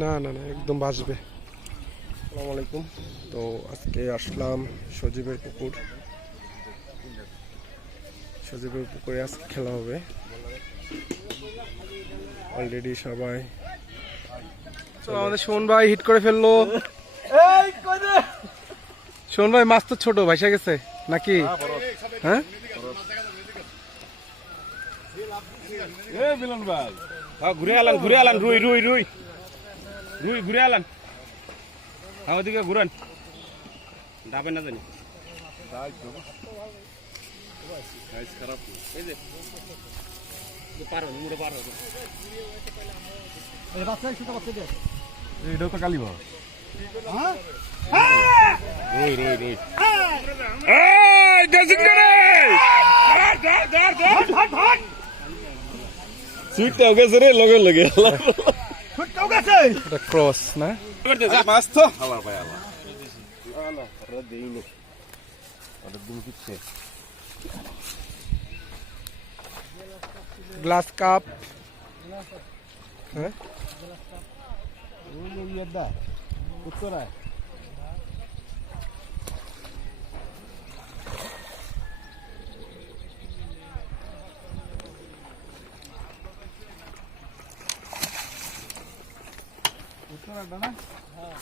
না না না একদম বাসবে। আসসালামু আলাইকুম। তো আজকে আসলাম সজীবের পুকুরে আজকে খেলা হবে। অলরেডি সবাই আমাদের শোন ভাই হিট করে ফেললো। শোন ভাই মাছ তো ছোট ভাইসা গেছে নাকি? হ্যাঁ মিলন ভাই ঘুরে আলান রুই ঘুরে আলান ওদিকে ঘুরান ডাবে না জানি খারাপ এই যে পার মুড়ে পার হবে এইটাও তো কালি ভাই। রুই সুইটটাও গেছে রে লগে লগে সুইটটাও গেছে। এটা ক্রস না মাছ তো আল্লাহ ভাই আল্লাহ আল্লাহ রে দেইলো আর দিন কিচ্ছে গ্লাস কাপ। হ্যাঁ ওই ইয়াদা উত্তরা উত্তরাটা না হ্যাঁ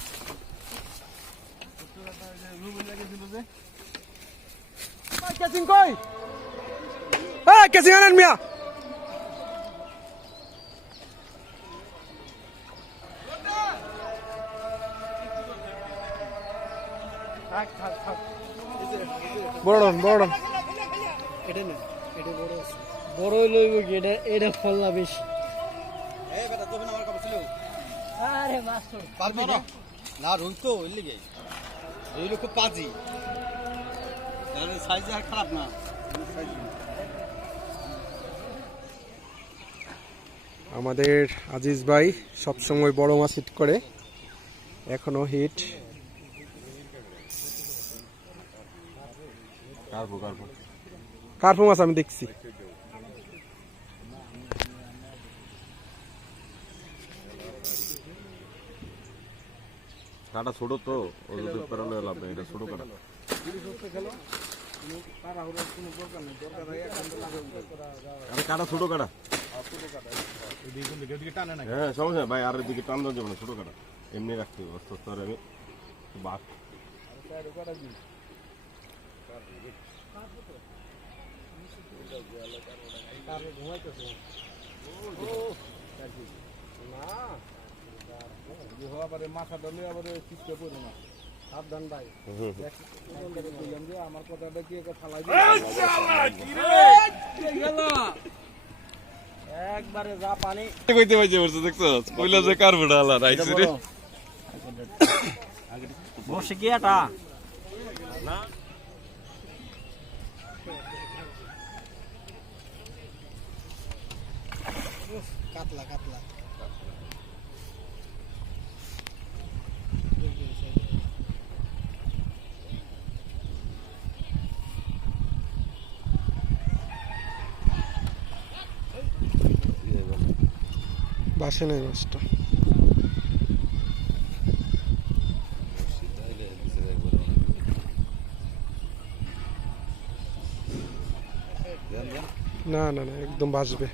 উত্তরাটা যে রুবেল লাগিয়েছিল যে কেসিং কই? হ্যাঁ কেসিং আনেন মিয়া। বড় এটা না এটা বড় আছে বড় লইব কি এটা ফললা বেশি এই বেটা তোকে আমার কাছে ছিল আরে মাছ তো পারবি না রুই তো এর লিগে এই লোক পাজি তাহলে সাইজ আর খারাপ না আমাদের আজিজ ভাই সবসময় বড় মাছ হিট করে, এখনো হিট। কার্পো মাছ আমি দেখছি। কাটা ছোট তো ওদের পেরানো লাভ নেই, এটা ছোট কাটা। আরে কাটা ছোট কাটা, হ্যাঁ সমস্যা ভাই, আর এদিকে টান দেওয়া যাবে না, ছোট কাটা এমনি রাখতে হবে আস্তে আস্তে। আর আমি বাঘ মাথা ধরলে আবার চিপতে পড়ে না, সাবধান ভাই। আমার কথাটা কি ফালাই একবারে যা পানি কইতে পাইছে বলছে, দেখছো কইলা যে কার্বন আলা রাইছে রে বসে কি এটা না কাতলা বাসে নেই মাছটা। না না না একদম বাসবে।